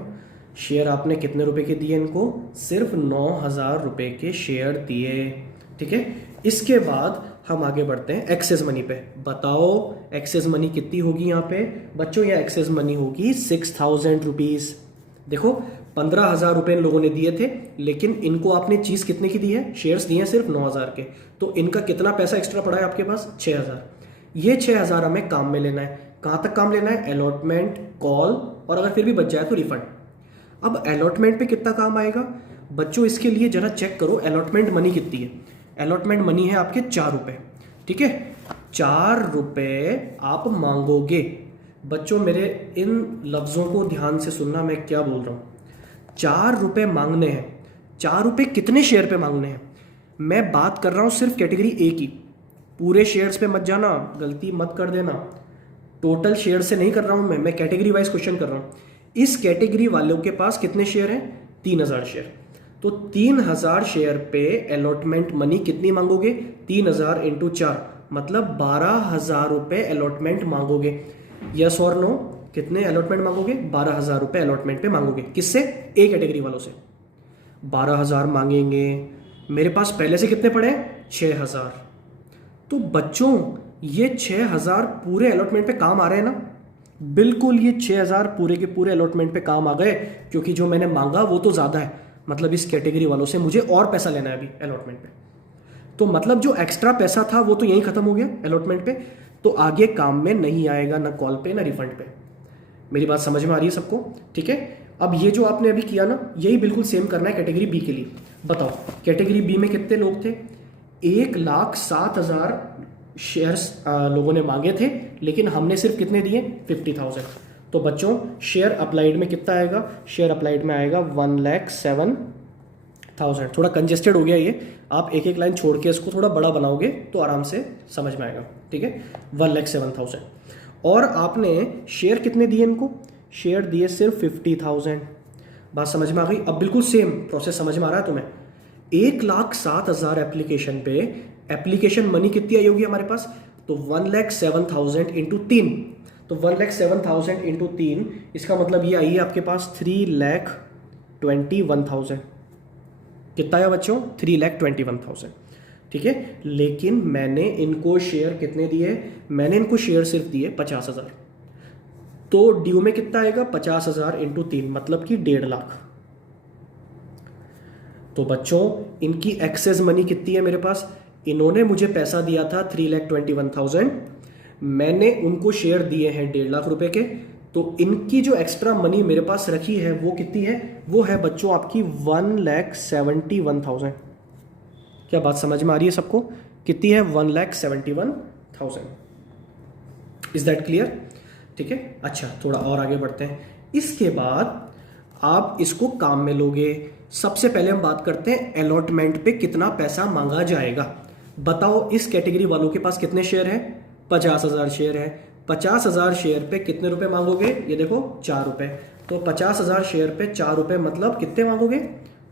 शेयर आपने कितने रुपए के दिए इनको? सिर्फ 9,000 रुपए के शेयर दिए। ठीक है, इसके बाद हम आगे बढ़ते हैं एक्सेस मनी पे। बताओ एक्सेस मनी कितनी होगी यहाँ पे? बच्चों यह एक्सेस मनी होगी 6,000 रुपीज। देखो 15,000 रुपए इन लोगों ने दिए थे, लेकिन इनको आपने चीज कितने की दी है? शेयर्स दिए हैं सिर्फ 9,000 के, तो इनका कितना पैसा एक्स्ट्रा पड़ा है आपके पास? 6,000। ये 6,000 हमें काम में लेना है। कहां तक काम लेना है? अलॉटमेंट, कॉल, और अगर फिर भी बच जाए तो रिफंड। अब अलॉटमेंट पे कितना काम आएगा? बच्चों इसके लिए जरा चेक करो अलॉटमेंट मनी कितनी है। अलॉटमेंट मनी है आपके 4 रुपए। ठीक है, 4 रुपए आप मांगोगे। बच्चों मेरे इन लफ्जों को ध्यान से सुनना, मैं क्या बोल रहा हूं। 4 रुपए मांगने हैं। 4 रुपए कितने शेयर पे मांगने हैं? मैं बात कर रहा हूं सिर्फ कैटेगरी ए की, पूरे शेयर्स पे मत जाना, गलती मत कर देना। टोटल शेयर से नहीं कर रहा हूं मैं कैटेगरी वाइज क्वेश्चन कर रहा हूं। इस कैटेगरी वालों के पास कितने शेयर हैं? 3000 शेयर। तो 3000 शेयर पे अलॉटमेंट मनी कितनी मांगोगे? 3000 इंटू 4 मतलब 12,000 रुपए अलॉटमेंट मांगोगे। यस और नो? कितने अलॉटमेंट मांगोगे? 12,000 रुपए अलॉटमेंट पे मांगोगे। किससे? ए कैटेगरी वालों से 12,000 मांगेंगे। मेरे पास पहले से कितने पड़े? 6,000। तो बच्चों ये 6,000 पूरे अलॉटमेंट पे काम आ रहे हैं ना? बिल्कुल, ये 6,000 पूरे के पूरे अलॉटमेंट पे काम आ गए, क्योंकि जो मैंने मांगा वो तो ज्यादा है, मतलब इस कैटेगरी वालों से मुझे और पैसा लेना है अभी अलॉटमेंट पे। तो मतलब जो एक्स्ट्रा पैसा था वो तो यहीं खत्म हो गया अलॉटमेंट पे, तो आगे काम में नहीं आएगा, ना कॉल पे ना रिफंड पे। मेरी बात समझ में आ रही है सबको? ठीक है, अब ये जो आपने अभी किया ना, यही बिल्कुल सेम करना है कैटेगरी बी के लिए। बताओ कैटेगरी बी में कितने लोग थे? 1,07,000 शेयर्स लोगों ने मांगे थे, लेकिन हमने सिर्फ कितने दिए? 50,000। तो बच्चों शेयर अप्लाइड में कितना आएगा? शेयर अप्लाइड में आएगा 1,07,000। थोड़ा कंजेस्टेड हो गया ये, आप एक एक लाइन छोड़ के इसको थोड़ा बड़ा बनाओगे तो आराम से समझ में आएगा। ठीक है, 1,07,000। और आपने शेयर कितने दिए इनको? शेयर दिए सिर्फ 50,000। बात समझ में आ गई? अब बिल्कुल सेम प्रोसेस समझ में आ रहा है तुम्हें? 1,07,000 एप्लीकेशन पे एप्लीकेशन मनी कितनी आई होगी हमारे पास? तो 1,07,000 इंटू 3, तो 1,07,000 इंटू 3, इसका मतलब ये आई है आपके पास 3,21,000। कितना आया बच्चों? 3,21,000। ठीक है, लेकिन मैंने इनको शेयर कितने दिए? मैंने इनको शेयर सिर्फ दिए 50,000। तो ड्यू में कितना आएगा? 50,000 इंटू 3 मतलब कि 1.5 लाख। तो बच्चों इनकी एक्सेस मनी कितनी है मेरे पास? इन्होंने मुझे पैसा दिया था 3,21,000, मैंने उनको शेयर दिए हैं 1.5 लाख रुपए के, तो इनकी जो एक्स्ट्रा मनी मेरे पास रखी है वो कितनी है? वो है बच्चों आपकी 1,71,000। क्या बात समझ में आ रही है सबको? कितनी है? 1,71,000। 88,000। Is that clear? ठीक है, अच्छा थोड़ा और आगे बढ़ते हैं। इसके बाद आप इसको काम में लोगे। सबसे पहले हम बात करते हैं अलॉटमेंट पे कितना पैसा मांगा जाएगा। बताओ इस कैटेगरी वालों के पास कितने शेयर है? 50,000 शेयर है। 50,000 शेयर पे कितने रुपए मांगोगे? ये देखो 4 रुपए। तो 50,000 शेयर पे 4 रुपए मतलब कितने मांगोगे?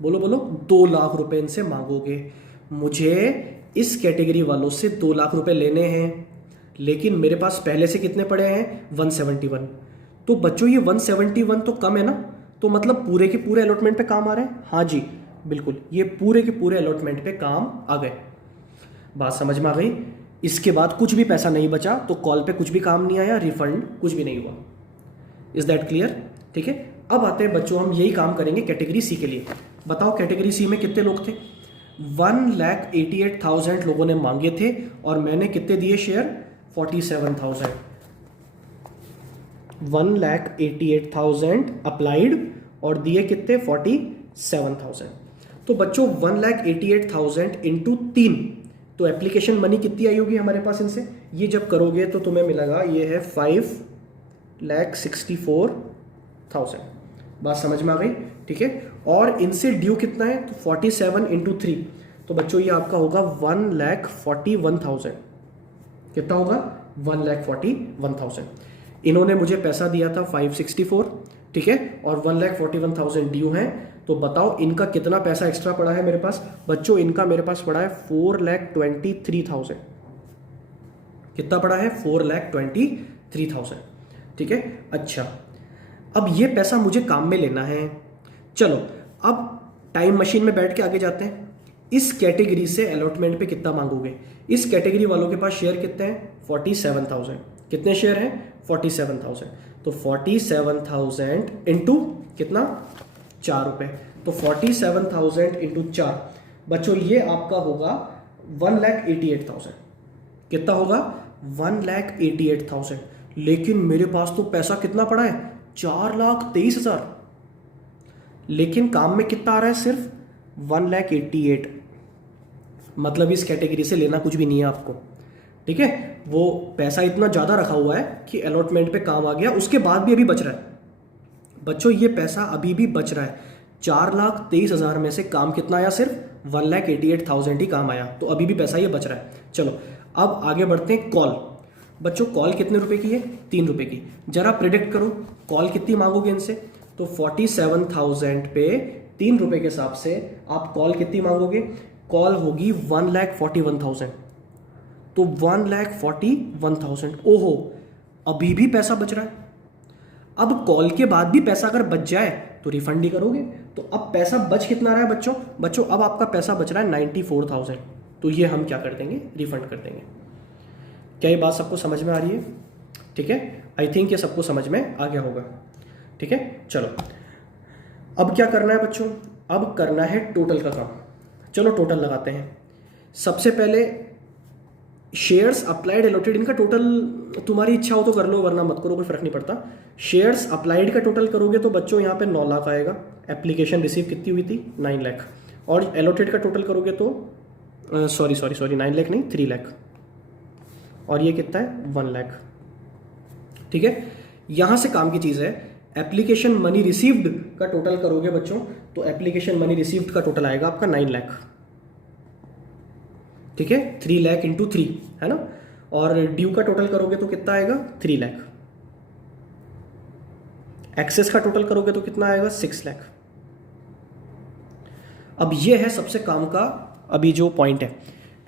बोलो बोलो, 2 लाख रुपए इनसे मांगोगे। मुझे इस कैटेगरी वालों से 2 लाख रुपए लेने हैं, लेकिन मेरे पास पहले से कितने पड़े हैं? 171। तो बच्चों ये 171 तो कम है ना, तो मतलब पूरे के पूरे अलॉटमेंट पे काम आ रहे हैं। हाँ जी बिल्कुल, ये पूरे के पूरे अलॉटमेंट पे काम आ गए। बात समझ में आ गई? इसके बाद कुछ भी पैसा नहीं बचा, तो कॉल पे कुछ भी काम नहीं आया, रिफंड कुछ भी नहीं हुआ। Is that clear? ठीक है, अब आते हैं बच्चों, हम यही काम करेंगे कैटेगरी सी के लिए। बताओ कैटेगरी सी में कितने लोग थे? 1,88,000 लोगों ने मांगे थे और मैंने कितने दिए शेयर? 47,000। 1,88,000 अप्लाइड और दिए कितने? 47,000। तो बच्चों 1,88,000 इंटू 3, तो एप्लीकेशन मनी कितनी आई होगी हमारे पास इनसे? ये जब करोगे तो तुम्हें मिलेगा, ये है 5,64,000। बात समझ में आ गई? ठीक है, और इनसे ड्यू कितना है? तो 47 इंटू 3, तो बच्चों ये आपका होगा 1,41,000। कितना होगा? 1,41,000। इन्होंने मुझे पैसा दिया था 564, ठीक है, और 1,41,000 ड्यू है। तो बताओ इनका कितना पैसा एक्स्ट्रा पड़ा है मेरे पास? बच्चों इनका मेरे पास पड़ा है 4,23,000। कितना पड़ा है? 4,23,000। ठीक है, अच्छा अब ये पैसा मुझे काम में लेना है। चलो अब टाइम मशीन में बैठ के आगे जाते हैं। इस कैटेगरी से अलॉटमेंट पे कितना मांगोगे? इस कैटेगरी वालों के पास शेयर कितने हैं? 47,000। कितने शेयर हैं? 47,000। तो 47,000 इंटू कितना? 4 रुपए। तो 47,000 इंटू 4, बच्चों ये आपका होगा 1,88,000। कितना होगा? 1,88,000। लेकिन मेरे पास तो पैसा कितना पड़ा है? 4,23,000। लेकिन काम में कितना आ रहा है? सिर्फ 1,88,000। मतलब इस कैटेगरी से लेना कुछ भी नहीं है आपको। ठीक है, वो पैसा इतना ज्यादा रखा हुआ है कि अलॉटमेंट पे काम आ गया, उसके बाद भी अभी बच रहा है। बच्चों ये पैसा अभी भी बच रहा है। 4,23,000 में से काम कितना आया? सिर्फ 1,88,000 ही काम आया, तो अभी भी पैसा ये बच रहा है। चलो अब आगे बढ़ते हैं। कॉल, बच्चों कॉल कितने रुपए की है? 3 रुपए की। जरा प्रिडिक्ट करो कॉल कितनी मांगोगे इनसे? तो 47,000 पे 3 रुपए के हिसाब से आप कॉल कितनी मांगोगे? कॉल होगी 1,41,000। तो 1,41,000। ओहो, अभी भी पैसा बच रहा है। अब कॉल के बाद भी पैसा अगर बच जाए तो रिफंड ही करोगे। तो अब पैसा बच कितना रहा है बच्चों? अब आपका पैसा बच रहा है 94,000। तो ये हम क्या कर देंगे? रिफंड कर देंगे। क्या ये बात सबको समझ में आ रही है? ठीक है, आई थिंक ये सबको समझ में आ गया होगा। ठीक है, चलो अब क्या करना है बच्चों? अब करना है टोटल का काम। चलो टोटल लगाते हैं। सबसे पहले शेयर्स अप्लाइड अलॉटेड, इनका टोटल तुम्हारी इच्छा हो तो कर लो, वरना मत करो, कोई फर्क नहीं पड़ता। शेयर्स अप्लाइड का टोटल करोगे तो बच्चों यहाँ पे 9 लाख आएगा। एप्लीकेशन रिसीव कितनी हुई थी? 9 लाख। और अलॉटेड का टोटल करोगे तो सॉरी 9 लाख नहीं, 3 लाख। और ये कितना है? 1 लाख। ठीक है, यहां से काम की चीज है। एप्लीकेशन मनी रिसीव्ड का टोटल करोगे बच्चों, तो एप्लीकेशन मनी रिसीव्ड का टोटल आएगा आपका 9 लाख। ठीक है, 3 लाख इंटू 3 है ना। और ड्यू का टोटल करोगे तो कितना आएगा? 3 लाख। एक्सेस का टोटल करोगे तो कितना आएगा? 6 लाख। अब ये है सबसे काम का अभी जो पॉइंट है,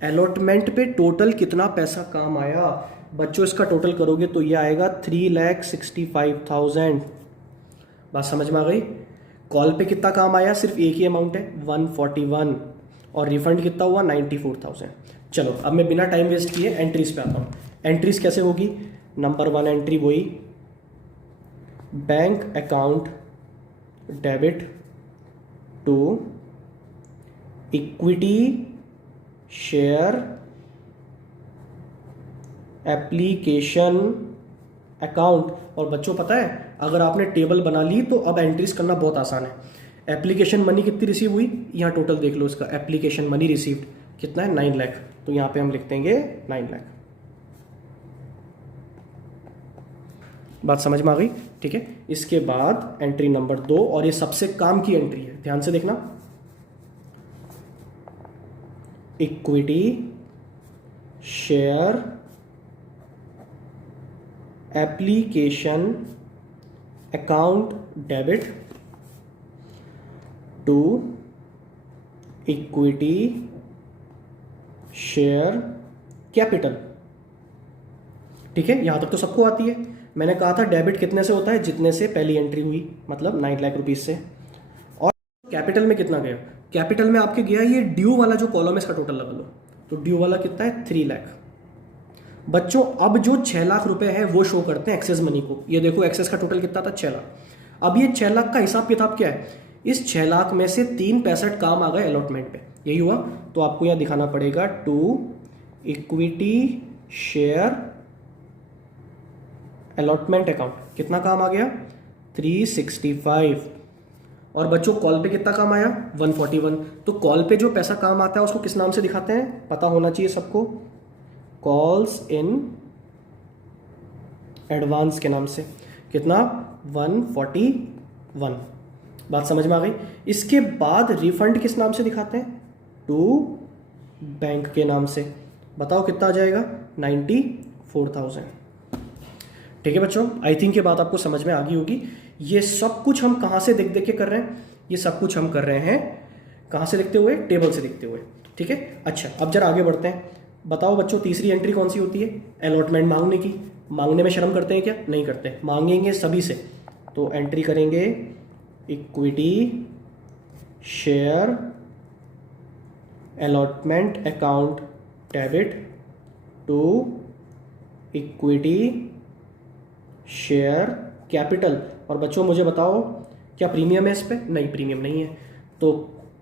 अलॉटमेंट पे टोटल कितना पैसा काम आया। बच्चों इसका टोटल करोगे तो ये आएगा 3,65,000। बात समझ में आ गई? कॉल पे कितना काम आया? सिर्फ एक ही अमाउंट है 141, और रिफंड कितना हुआ? 94,000। चलो अब मैं बिना टाइम वेस्ट किए एंट्रीज पे आता हूँ। एंट्रीज कैसे होगी? नंबर 1 एंट्री वही, bank account debit to equity share application account. और बच्चों पता है, अगर आपने टेबल बना ली तो अब एंट्रीज करना बहुत आसान है। एप्लीकेशन मनी कितनी रिसीव हुई? यहाँ टोटल देख लो इसका। एप्लीकेशन मनी रिसीव्ड कितना है? 9 लाख। तो यहाँ पे हम लिख देंगे 9 लाख। बात समझ में आ गई? ठीक है, इसके बाद एंट्री नंबर 2, और ये सबसे काम की एंट्री है, ध्यान से देखना। Equity share application account debit to equity share capital. ठीक है, यहां तक तो सबको आती है। मैंने कहा था डेबिट कितने से होता है? जितने से पहली एंट्री हुई, मतलब 9 लाख रुपीज से। और कैपिटल में कितना गया? कैपिटल में आपके गया ये ड्यू वाला जो कॉलम है, इसका टोटल लगा लो। तो ड्यू वाला कितना है? 3 लाख। बच्चों अब जो 6 लाख रुपए है वो शो करते हैं एक्सेस मनी को। ये देखो एक्सेस का टोटल कितना था? 6 लाख। अब ये 6 लाख का हिसाब किताब क्या है? इस 6 लाख में से 3 पैंसठ काम आ गए अलॉटमेंट पे, यही हुआ। तो आपको यहां दिखाना पड़ेगा to equity share allotment account. कितना काम आ गया? 365। और बच्चों कॉल पे कितना काम आया? 141। तो कॉल पे जो पैसा काम आता है उसको किस नाम से दिखाते हैं? पता होना चाहिए सबको, कॉल्स इन एडवांस के नाम से। कितना? 141। बात समझ में आ गई? इसके बाद रिफंड किस नाम से दिखाते हैं? टू बैंक के नाम से। बताओ कितना आ जाएगा? 94,000। ठीक है बच्चों, आई थिंक ये बात आपको समझ में आ गई होगी। ये सब कुछ हम कहां से देख देख के कर रहे हैं? ये सब कुछ हम कर रहे हैं कहां से देखते हुए? टेबल से देखते हुए। ठीक है, अच्छा अब जरा आगे बढ़ते हैं। बताओ बच्चों तीसरी एंट्री कौन सी होती है? अलॉटमेंट मांगने की। मांगने में शर्म करते हैं क्या? नहीं करते, मांगेंगे सभी से। तो एंट्री करेंगे equity share allotment account debit to equity share capital. और बच्चों मुझे बताओ क्या प्रीमियम है इस पे? नहीं, प्रीमियम नहीं है। तो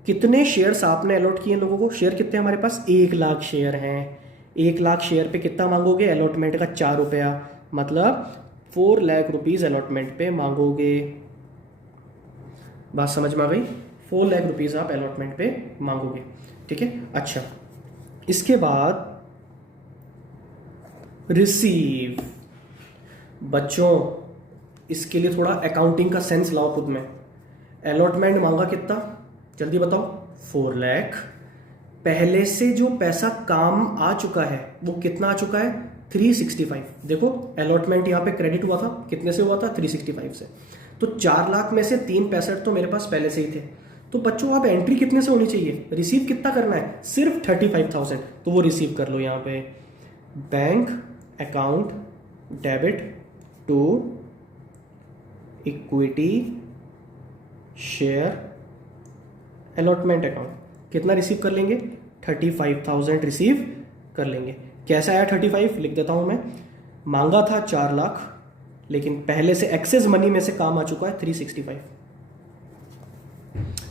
कितने शेयर्स आपने अलॉट किए लोगों को? शेयर कितने हमारे पास? 1 लाख शेयर हैं। 1 लाख शेयर पे कितना मांगोगे? अलॉटमेंट का 4 रुपया, मतलब 4 लाख रुपीज अलॉटमेंट पे मांगोगे। बात समझ में आ गई? 4 लाख रुपीज आप अलॉटमेंट पे मांगोगे। ठीक है, अच्छा इसके बाद रिसीव। बच्चों इसके लिए थोड़ा अकाउंटिंग का सेंस लाओ खुद में। अलॉटमेंट मांगा कितना? जल्दी बताओ। 4 लाख। पहले से जो पैसा काम आ चुका है वो कितना आ चुका है? 365। देखो अलॉटमेंट यहां पे क्रेडिट हुआ था, कितने से हुआ था? 365 से। तो 4 लाख में से 3 पैंसठ तो मेरे पास पहले से ही थे। तो बच्चों आप एंट्री कितने से होनी चाहिए? रिसीव कितना करना है? सिर्फ 35,000। तो वो रिसीव कर लो यहां पे। Bank account debit to equity share allotment account. कितना रिसीव कर लेंगे? 35,000 रिसीव कर लेंगे। कैसा आया 35? लिख देता हूं मैं। मांगा था 4 लाख, लेकिन पहले से एक्सेस मनी में से काम आ चुका है 365।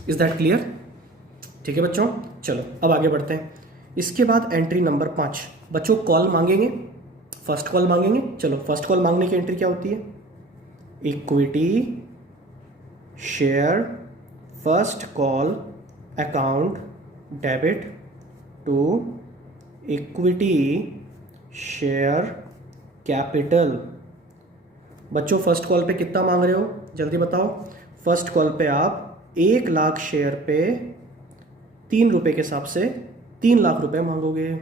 Is that clear? ठीक है बच्चों, चलो अब आगे बढ़ते हैं। इसके बाद एंट्री नंबर 5। बच्चों कॉल मांगेंगे, फर्स्ट कॉल मांगेंगे। चलो फर्स्ट कॉल मांगने की एंट्री क्या होती है? Equity share first call account debit to equity share capital. बच्चों फर्स्ट कॉल पे कितना मांग रहे हो? जल्दी बताओ। फर्स्ट कॉल पे आप 1 लाख शेयर पे 3 रुपए के हिसाब से 3 लाख रुपए मांगोगे।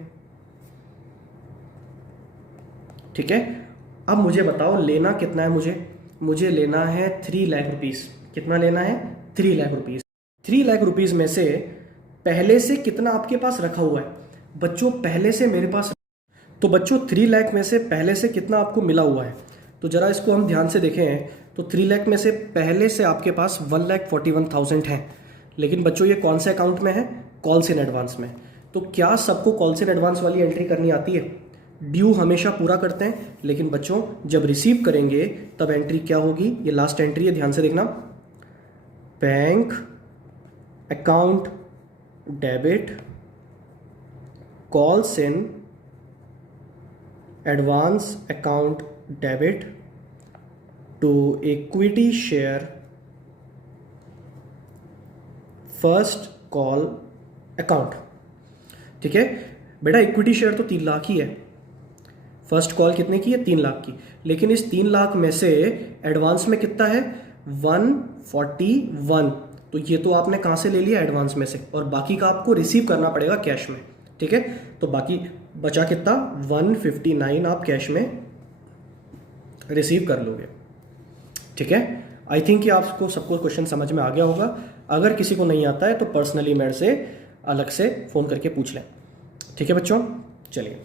ठीक है, अब मुझे बताओ लेना कितना है? मुझे लेना है 3 लाख रुपीज। कितना लेना है? 3 लाख रुपीज। 3 लाख रुपीज में से पहले से कितना आपके पास रखा हुआ है? बच्चों पहले से मेरे पास, तो बच्चों 3 लाख में से पहले से कितना आपको मिला हुआ है? तो जरा इसको हम ध्यान से देखें तो 3 लाख में से पहले से आपके पास 1,41,000 है। लेकिन बच्चों ये कौन से अकाउंट में है? कॉल्स इन एडवांस में। तो क्या सबको कॉल्स इन एडवांस वाली एंट्री करनी आती है? ड्यू हमेशा पूरा करते हैं, लेकिन बच्चों जब रिसीव करेंगे तब एंट्री क्या होगी? ये लास्ट एंट्री है, ध्यान से देखना। Bank account debit calls in advance account debit to equity share first call account. ठीक है बेटा, इक्विटी शेयर तो 3 लाख ही है। फर्स्ट कॉल कितने की है? 3 लाख की। लेकिन इस 3 लाख में से एडवांस में कितना है? 141। तो ये तो आपने कहाँ से ले लिया? एडवांस में से, और बाकी का आपको रिसीव करना पड़ेगा कैश में। ठीक है, तो बाकी बचा कितना? 159 आप कैश में रिसीव कर लोगे। ठीक है, आई थिंक कि आपको सबको क्वेश्चन समझ में आ गया होगा। अगर किसी को नहीं आता है तो पर्सनली मेरे से अलग से फ़ोन करके पूछ लें। ठीक है बच्चों, चलिए।